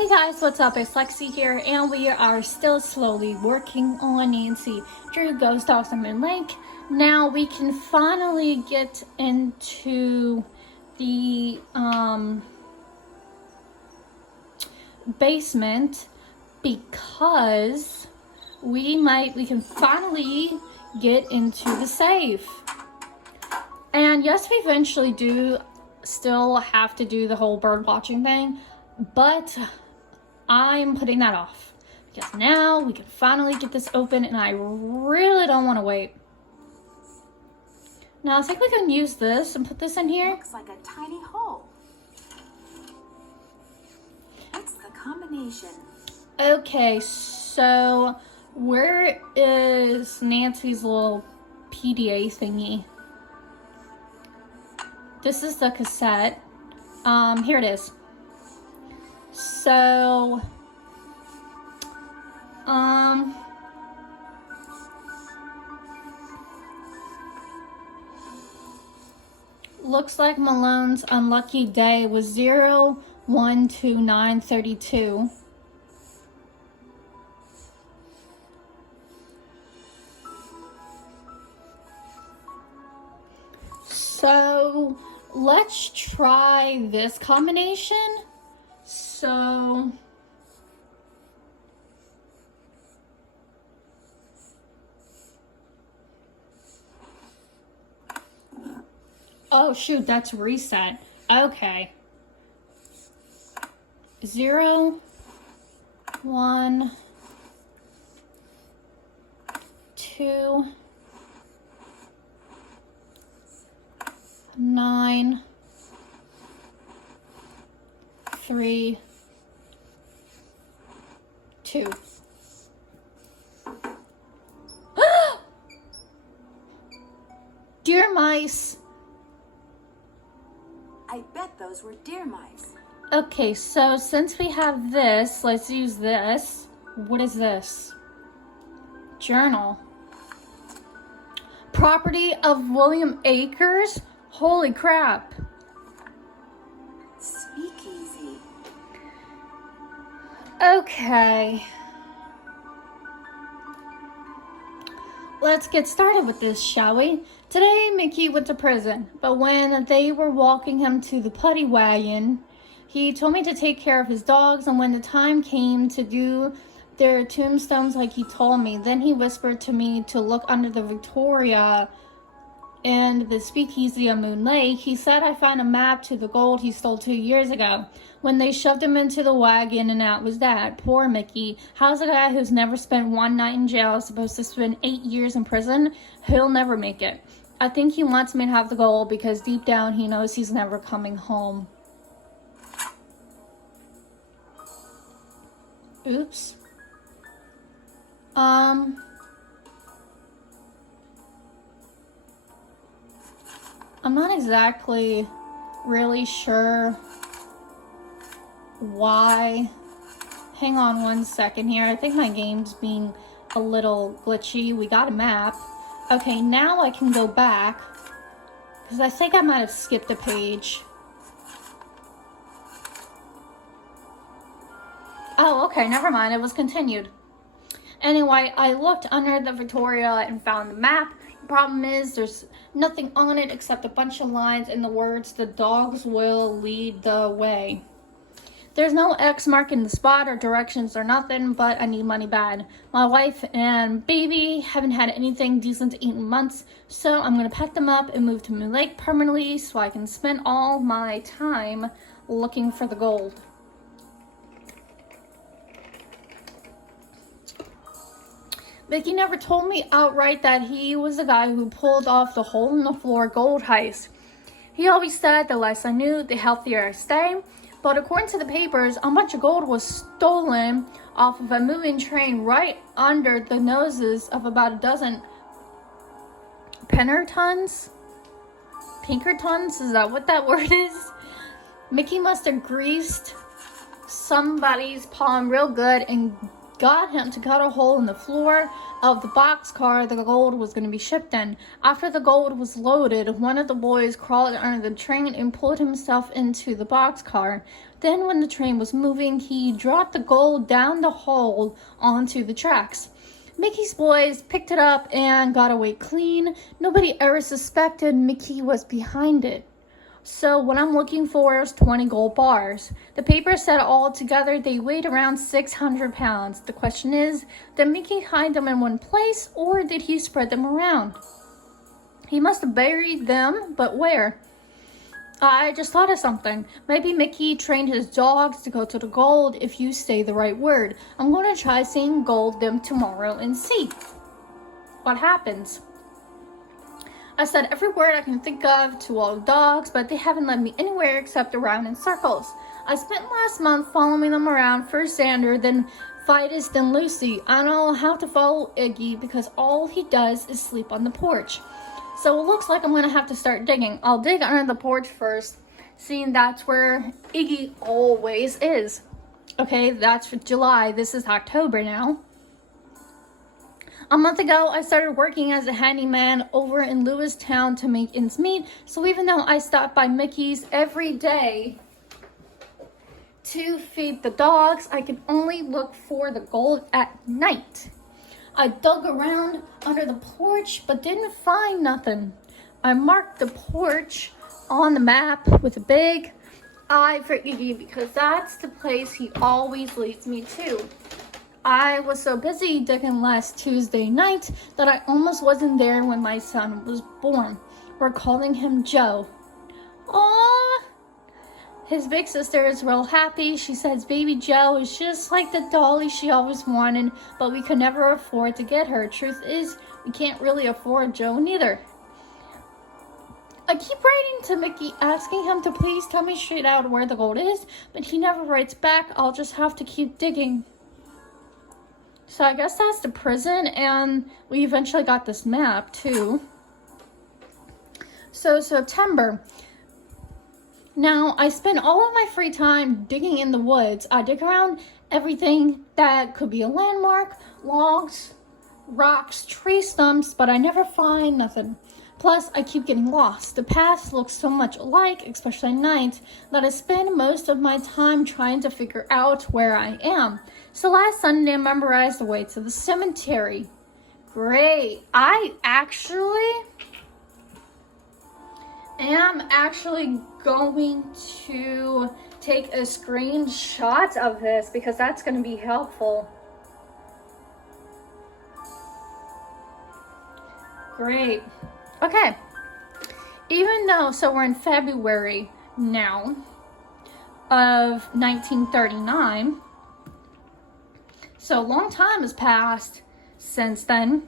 Hey guys, what's up? It's Lexi here, and we are still slowly working on Nancy Drew Ghost Dogs on Moon Lake. Now we can finally get into the basement because we can finally get into the safe. And yes, we eventually do still have to do the whole bird watching thing, but I'm putting that off because now we can finally get this open and I really don't want to wait. Now I think we can use this and put this in here. Looks like a tiny hole. What's the combination? Okay, so where is Nancy's little PDA thingy? This is the cassette. Here it is. So, looks like Malone's unlucky day was 0/1/9/32. So, let's try this combination. So, oh shoot, that's reset. Okay. 0, 1, 2, 9, 3, 2. Deer mice. I bet those were deer mice. Okay, so since we have this, let's use this. What is this? Journal. Property of William Akers? Holy crap. Speakeasy. Okay. Let's get started with this, shall we? Today, Mickey went to prison, but when they were walking him to the putty wagon, he told me to take care of his dogs, and when the time came to do their tombstones like he told me, then he whispered to me to look under the Victoria and the speakeasy on Moon Lake. He said I found a map to the gold he stole 2 years ago. When they shoved him into the wagon, and that was that. Poor Mickey. How's a guy who's never spent one night in jail supposed to spend 8 years in prison? He'll never make it. I think he wants me to have the gold because deep down he knows he's never coming home. Oops. I'm not exactly really sure why. Hang on one second here. I think my game's being a little glitchy. We got a map. Okay, now I can go back because I think I might have skipped a page. Oh, okay, never mind. It was continued. Anyway, I looked under the Victoria and found the map. The problem is there's nothing on it except a bunch of lines and the words, "The dogs will lead the way." There's no X marking the spot or directions or nothing, but I need money bad. My wife and baby haven't had anything decent to eat in months, so I'm going to pack them up and move to Moon Lake permanently so I can spend all my time looking for the gold. Vicky never told me outright that he was the guy who pulled off the hole in the floor gold heist. He always said the less I knew, the healthier I stay. But according to the papers, a bunch of gold was stolen off of a moving train right under the noses of about a dozen Pinkertons? Pinkertons? Is that what that word is? Mickey must have greased somebody's palm real good and got him to cut a hole in the floor of the boxcar the gold was going to be shipped in. After the gold was loaded, one of the boys crawled under the train and pulled himself into the boxcar. Then when the train was moving, he dropped the gold down the hole onto the tracks. Mickey's boys picked it up and got away clean. Nobody ever suspected Mickey was behind it. So what I'm looking for is 20 gold bars. The paper said all together they weighed around 600 pounds. The question is, did Mickey hide them in one place or did he spread them around? He must have buried them, but where? I just thought of something. Maybe Mickey trained his dogs to go to the gold if you say the right word. I'm going to try saying gold them tomorrow and see what happens. I said every word I can think of to all the dogs, but they haven't led me anywhere except around in circles. I spent last month following them around, first Xander, then Vitus, then Lucy. I don't know how to follow Iggy because all he does is sleep on the porch. So it looks like I'm going to have to start digging. I'll dig under the porch first, seeing that's where Iggy always is. Okay, that's for July. This is October now. A month ago, I started working as a handyman over in Lewistown to make ends meet. So even though I stopped by Mickey's every day to feed the dogs, I can only look for the gold at night. I dug around under the porch but didn't find nothing. I marked the porch on the map with a big I for Iggy because that's the place he always leads me to. I was so busy digging last Tuesday night that I almost wasn't there when my son was born. We're calling him Joe. Aww! His big sister is real happy. She says baby Joe is just like the dolly she always wanted, but we could never afford to get her. Truth is, we can't really afford Joe neither. I keep writing to Mickey asking him to please tell me straight out where the gold is, but he never writes back. I'll just have to keep digging. So I guess that's the prison, and we eventually got this map too. So September. Now I spend all of my free time digging in the woods. I dig around everything that could be a landmark, logs, rocks, tree stumps, but I never find nothing. Plus, I keep getting lost. The paths look so much alike, especially at night, that I spend most of my time trying to figure out where I am. So last Sunday, I memorized the way to the cemetery. Great. I am actually going to take a screenshot of this because that's going to be helpful. Great. Okay, even though, so we're in February now of 1939, so a long time has passed since then.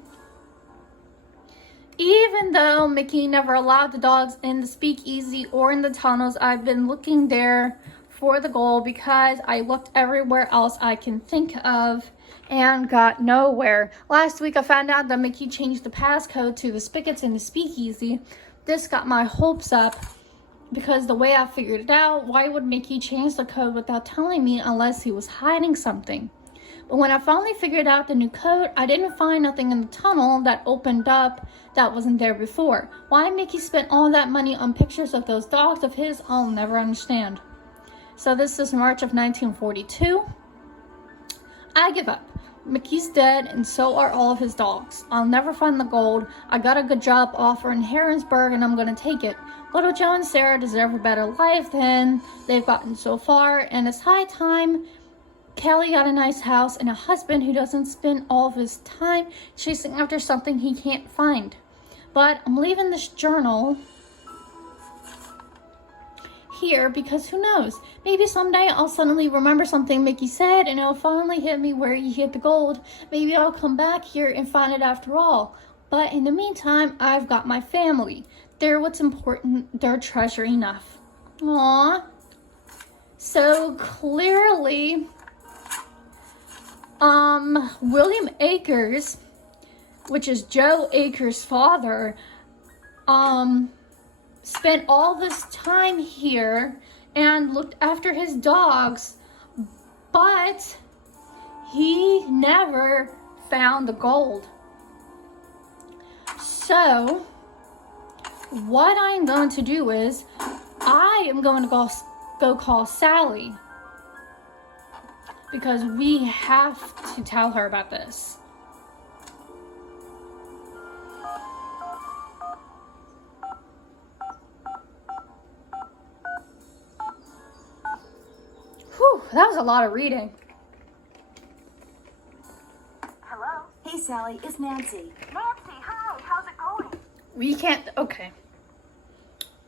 Even though Mickey never allowed the dogs in the speakeasy or in the tunnels, I've been looking there for the gold because I looked everywhere else I can think of and got nowhere. Last week I found out that Mickey changed the passcode to the spigots in the speakeasy. This got my hopes up because the way I figured it out, why would Mickey change the code without telling me unless he was hiding something? But when I finally figured out the new code, I didn't find nothing in the tunnel that opened up that wasn't there before. Why Mickey spent all that money on pictures of those dogs of his, I'll never understand. So this is March of 1942. I give up. Mickey's dead and so are all of his dogs. I'll never find the gold. I got a good job offer in Harrisburg and I'm gonna take it. Little Joe and Sarah deserve a better life than they've gotten so far, and it's high time Kelly got a nice house and a husband who doesn't spend all of his time chasing after something he can't find. But I'm leaving this journal here because who knows, maybe someday I'll suddenly remember something Mickey said and it'll finally hit me where he hid the gold. Maybe I'll come back here and find it after all. But in the meantime, I've got my family. They're what's important. They're treasure enough. Aww. So clearly, William Akers, which is Joe Akers' father, spent all this time here and looked after his dogs, but he never found the gold. So what I'm going to do is I am going to go call Sally. because we have to tell her about this. Whew, that was a lot of reading. Hello? Hey, Sally, it's Nancy. Nancy, hi. How's it going? We can't, okay.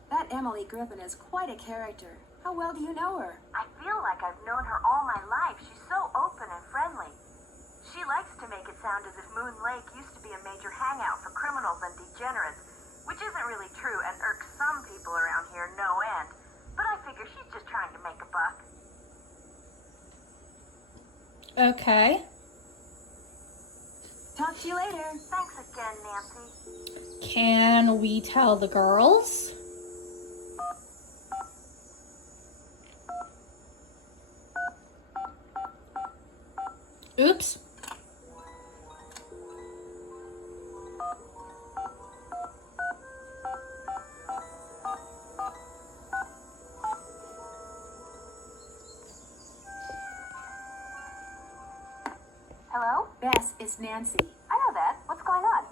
That Emily Griffin is quite a character. How well do you know her? I feel like I've known her all my life. She's so open and friendly. She likes to make it sound as if Moon Lake used to be a major hangout for criminals and degenerates, which isn't really true and irks some people around here no end. But I figure she's just trying to make a buck. Okay. Talk to you later. Thanks again, Nancy. Can we tell the girls? Oops. Hello? Bess, it's Nancy. I know that. What's going on?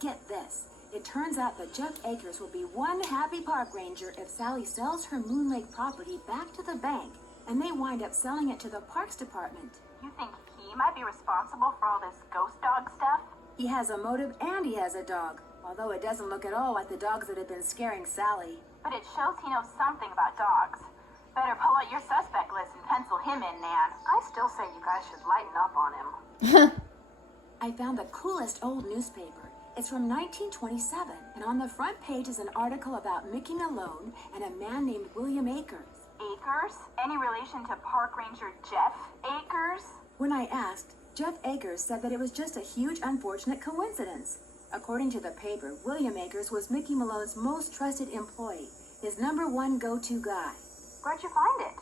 Get this. It turns out that Jeff Akers will be one happy park ranger if Sally sells her Moon Lake property back to the bank, and they wind up selling it to the Parks Department. You think he might be responsible for all this ghost dog stuff? He has a motive and he has a dog, although it doesn't look at all like the dogs that have been scaring Sally. But it shows he knows something about dogs. Better pull out your suspect list and pencil him in, Nan. I still say you guys should lighten up on him. I found the coolest old newspaper. It's from 1927, and on the front page is an article about Mickey Malone and a man named William Akers. Akers? Any relation to Park Ranger Jeff Akers? When I asked, Jeff Akers said that it was just a huge unfortunate coincidence. According to the paper, William Akers was Mickey Malone's most trusted employee, his #1 go-to guy. Where'd you find it?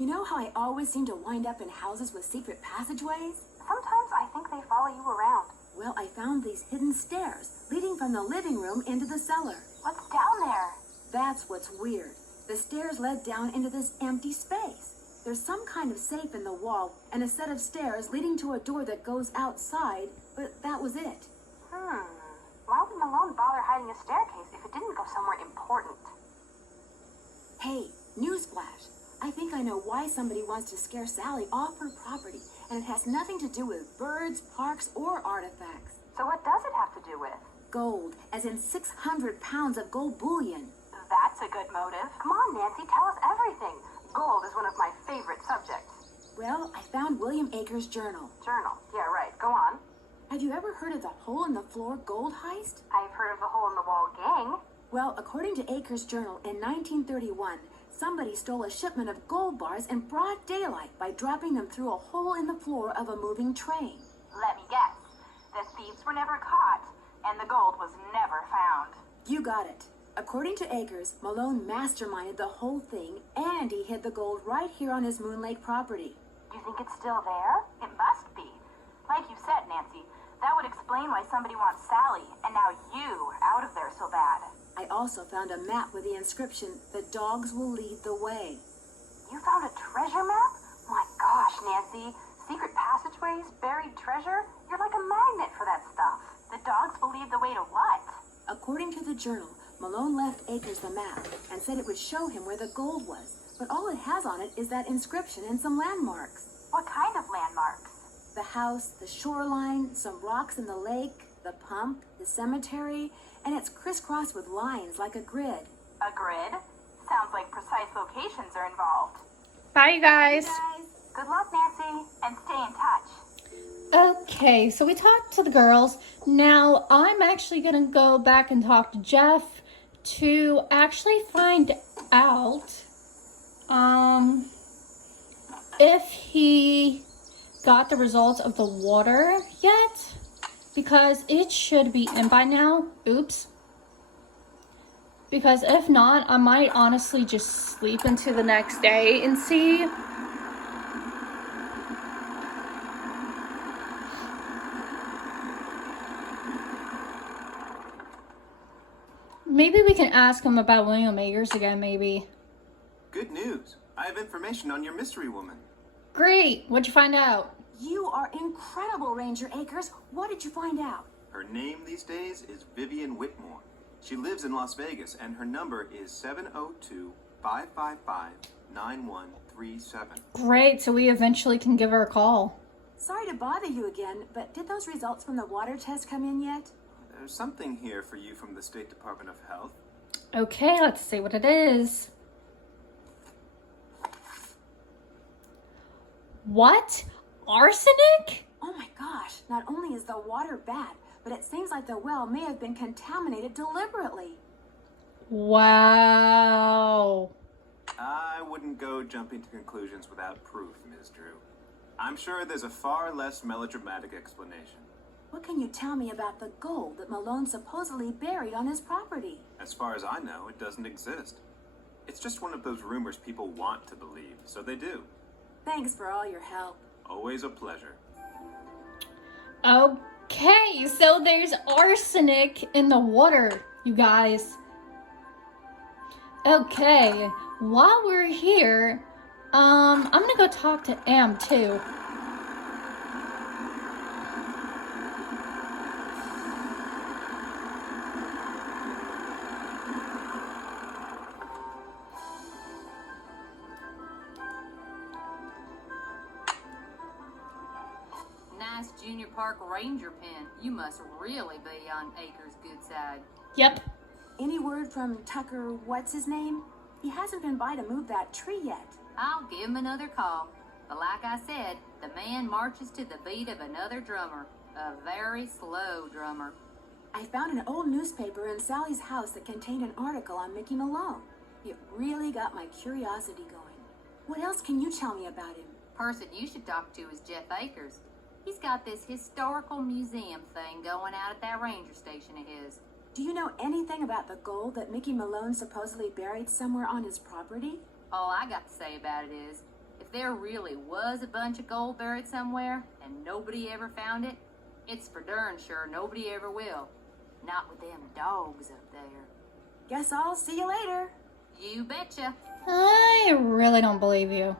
You know how I always seem to wind up in houses with secret passageways? Sometimes I think they follow you around. Well, I found these hidden stairs leading from the living room into the cellar. What's down there? That's what's weird. The stairs led down into this empty space. There's some kind of safe in the wall and a set of stairs leading to a door that goes outside, but that was it. Why would Malone bother hiding a staircase if it didn't go somewhere important? Hey, newsflash. I think I know why somebody wants to scare Sally off her property, and it has nothing to do with birds, parks, or artifacts. So what does it have to do with? Gold, as in 600 pounds of gold bullion. That's a good motive. Come on, Nancy, tell us everything. Gold is one of my favorite subjects. Well, I found William Akers' journal. Journal. Yeah, right. Go on. Have you ever heard of the hole-in-the-floor gold heist? I've heard of the hole-in-the-wall gang. Well, according to Akers' journal, in 1931, somebody stole a shipment of gold bars in broad daylight by dropping them through a hole in the floor of a moving train. Let me guess. The thieves were never caught, and the gold was never found. You got it. According to Akers, Malone masterminded the whole thing, and he hid the gold right here on his Moon Lake property. You think it's still there? It must be. Like you said, Nancy, that would explain why somebody wants Sally, and now you, out of there so bad. I also found a map with the inscription, "The dogs will lead the way." You found a treasure map? My gosh, Nancy. Secret passageways, buried treasure? You're like a magnet for that stuff. The dogs will lead the way to what? According to the journal, Malone left Akers the map and said it would show him where the gold was, but all it has on it is that inscription and some landmarks. What kind of landmarks? The house, the shoreline, some rocks in the lake, the pump, the cemetery, and it's crisscrossed with lines like a grid. A grid? Sounds like precise locations are involved. Bye, you guys. Guys, Good luck, Nancy, and stay in touch. Okay, so we talked to the girls. Now I'm actually gonna go back and talk to Jeff to actually find out if he got the results of the water yet, because it should be in by now. Oops. Because if not, I might honestly just sleep into the next day and see. Maybe we can ask him about William Akers again, maybe. Good news. I have information on your mystery woman. Great. What'd you find out? You are incredible, Ranger Akers. What did you find out? Her name these days is Vivian Whitmore. She lives in Las Vegas, and her number is 702-555-9137. Great, so we eventually can give her a call. Sorry to bother you again, but did those results from the water test come in yet? There's something here for you from the State Department of Health. Okay, let's see what it is. What? Arsenic? Oh my gosh, not only is the water bad, but it seems like the well may have been contaminated deliberately. Wow. I wouldn't go jumping to conclusions without proof, Ms. Drew. I'm sure there's a far less melodramatic explanation. What can you tell me about the gold that Malone supposedly buried on his property? As far as I know, it doesn't exist. It's just one of those rumors people want to believe, so they do. Thanks for all your help. Always a pleasure. Okay, so there's arsenic in the water, you guys. Okay, while we're here, I'm gonna go talk to Am too. Nice Junior Park Ranger pen. You must really be on Akers' good side. Yep. Any word from Tucker, what's his name? He hasn't been by to move that tree yet. I'll give him another call. But like I said, the man marches to the beat of another drummer. A very slow drummer. I found an old newspaper in Sally's house that contained an article on Mickey Malone. It really got my curiosity going. What else can you tell me about him? Person you should talk to is Jeff Akers. He's got this historical museum thing going out at that ranger station of his. Do you know anything about the gold that Mickey Malone supposedly buried somewhere on his property? All I got to say about it is, if there really was a bunch of gold buried somewhere and nobody ever found it, it's for darn sure nobody ever will. Not with them dogs up there. Guess I'll see you later. You betcha. I really don't believe you.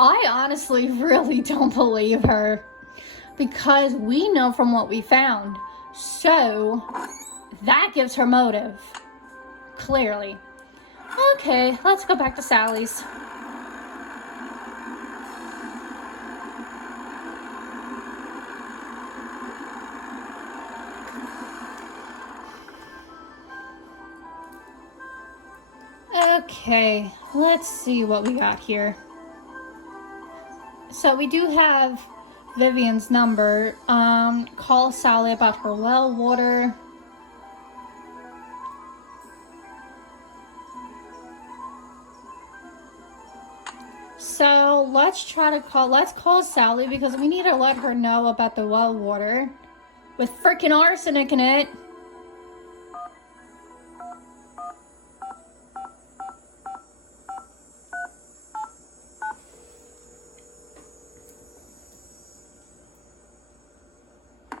I honestly really don't believe her. Because we know from what we found. So, that gives her motive. Clearly. Okay, let's go back to Sally's. Okay, let's see what we got here. So we do have Vivian's number. Call Sally about her well water. So let's call Sally because we need to let her know about the well water with freaking arsenic in it.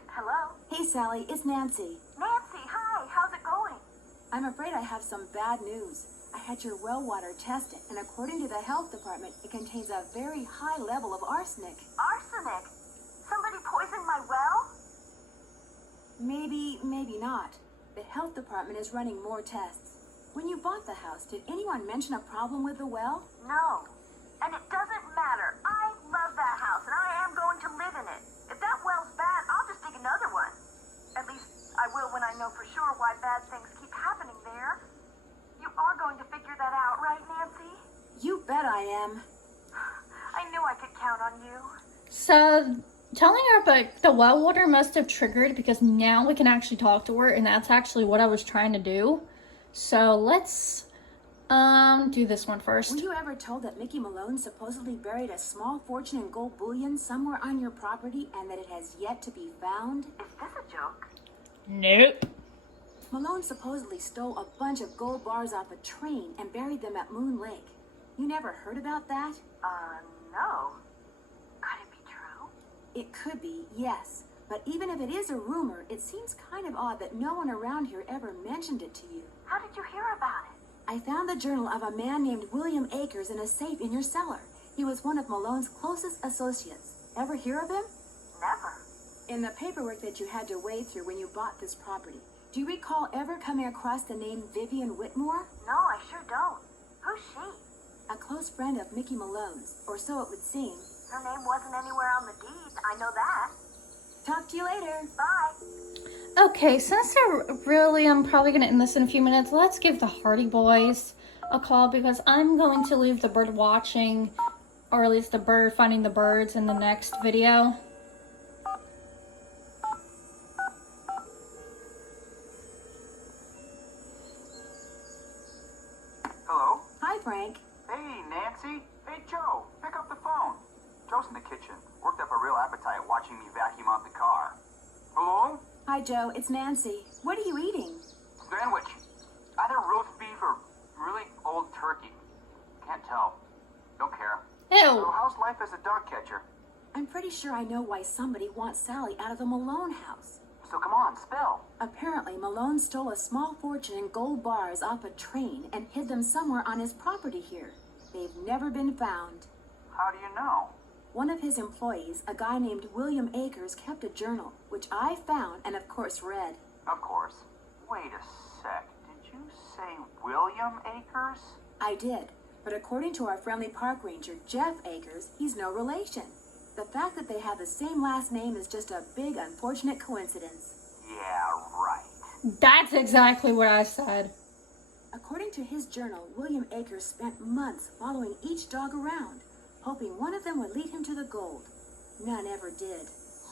Hello? Hey Sally, it's Nancy. Nancy, hi. How's it going? I'm afraid I have some bad news. I had your well water tested, and according to the health department, it contains a very high level of arsenic. Arsenic? Somebody poisoned my well? Maybe, maybe not. The health department is running more tests. When you bought the house, did anyone mention a problem with the well? No. And it doesn't matter. I love that house, and I am going to live in it. If that well's bad, I'll just dig another one. At least I will when I know for sure why bad things keep happening there. You are going to figure that out, right, Nancy? You bet I am. I knew I could count on you. So telling her about the well water must have triggered because now we can actually talk to her, and that's actually what I was trying to do. So let's do this one first. Were you ever told that Mickey Malone supposedly buried a small fortune in gold bullion somewhere on your property and that it has yet to be found? Is this a joke? Nope. Malone supposedly stole a bunch of gold bars off a train and buried them at Moon Lake. You never heard about that? No. Could it be true? It could be, yes. But even if it is a rumor, it seems kind of odd that no one around here ever mentioned it to you. How did you hear about it? I found the journal of a man named William Akers in a safe in your cellar. He was one of Malone's closest associates. Ever hear of him? Never. In the paperwork that you had to wade through when you bought this property, do you recall ever coming across the name Vivian Whitmore? No, I sure don't. Who's she? A close friend of Mickey Malone's, or so it would seem. Her name wasn't anywhere on the deed. I know that. Talk to you later. Bye. Okay, since I'm probably going to end this in a few minutes, let's give the Hardy Boys a call because I'm going to leave the bird watching, or at least the bird finding the birds in the next video. Hello? Hi, Frank. Hey, Nancy. Hey, Joe. Pick up the phone. Joe's in the kitchen. Worked up a real appetite watching me vacuum out the car. Hello? Hi, Joe. It's Nancy. What are you eating? Sandwich. Either roast beef or really old turkey. Can't tell. Don't care. So Ew. how's life as a dog catcher? I'm pretty sure I know why somebody wants Sally out of the Malone house. So come on, spill. Apparently, Malone stole a small fortune in gold bars off a train and hid them somewhere on his property here. They've never been found. How do you know? One of his employees, a guy named William Akers, kept a journal, which I found and of course read. Of course. Wait a sec. Did you say William Akers? I did, but according to our friendly park ranger, Jeff Akers, he's no relation. The fact that they have the same last name is just a big unfortunate coincidence. Yeah, right. That's exactly what I said. According to his journal, William Akers spent months following each dog around, hoping one of them would lead him to the gold. None ever did.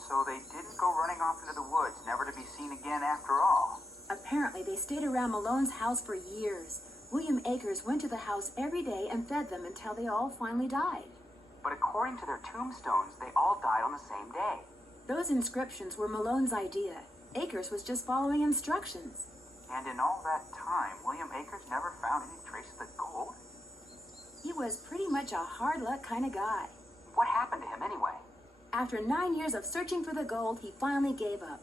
So they didn't go running off into the woods, never to be seen again after all. Apparently, they stayed around Malone's house for years. William Akers went to the house every day and fed them until they all finally died. But according to their tombstones, they all died on the same day. Those inscriptions were Malone's idea. Akers was just following instructions. And in all that time, William Akers never found any trace of the gold? He was pretty much a hard luck kind of guy. What happened to him anyway? After 9 years of searching for the gold, he finally gave up.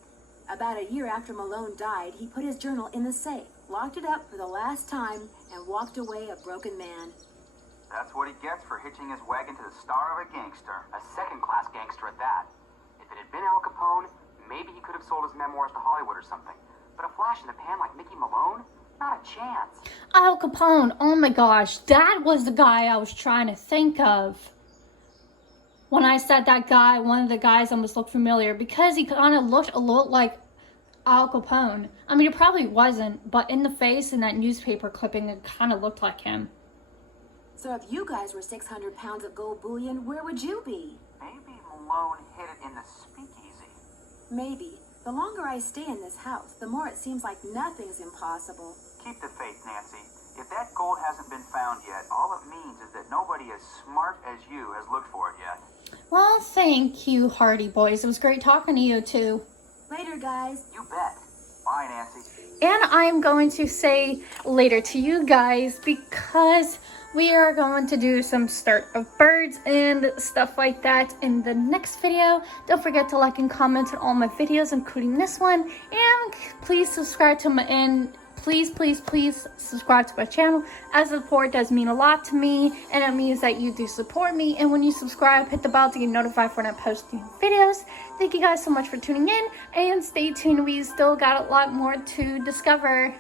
About a year after Malone died, he put his journal in the safe, locked it up for the last time, and walked away a broken man. That's what he gets for hitching his wagon to the star of a gangster. A second-class gangster at that. If it had been Al Capone, maybe he could have sold his memoirs to Hollywood or something. But a flash in the pan like Mickey Malone? Not a chance. Al Capone, oh my gosh, that was the guy I was trying to think of. When I said that guy, one of the guys almost looked familiar because he kind of looked a lot like Al Capone. I mean, it probably wasn't, but in the face in that newspaper clipping, it kind of looked like him. So if you guys were 600 pounds of gold bullion, where would you be? Maybe Malone hid it in the speakeasy. Maybe. The longer I stay in this house, the more it seems like nothing's impossible. Keep the faith, Nancy. If that gold hasn't been found yet, all it means is that nobody as smart as you has looked for it yet. Well, thank you, Hardy Boys. It was great talking to you, too. Later, guys. You bet. Bye, Nancy. And I am going to say later to you guys because we are going to do some start of birds and stuff like that in the next video. Don't forget to like and comment on all my videos, including this one. And please subscribe to my please subscribe to my channel, as the support does mean a lot to me, and it means that you do support me. And when you subscribe, hit the bell to get notified when I post new videos. Thank you guys so much for tuning in, and stay tuned. We still got a lot more to discover.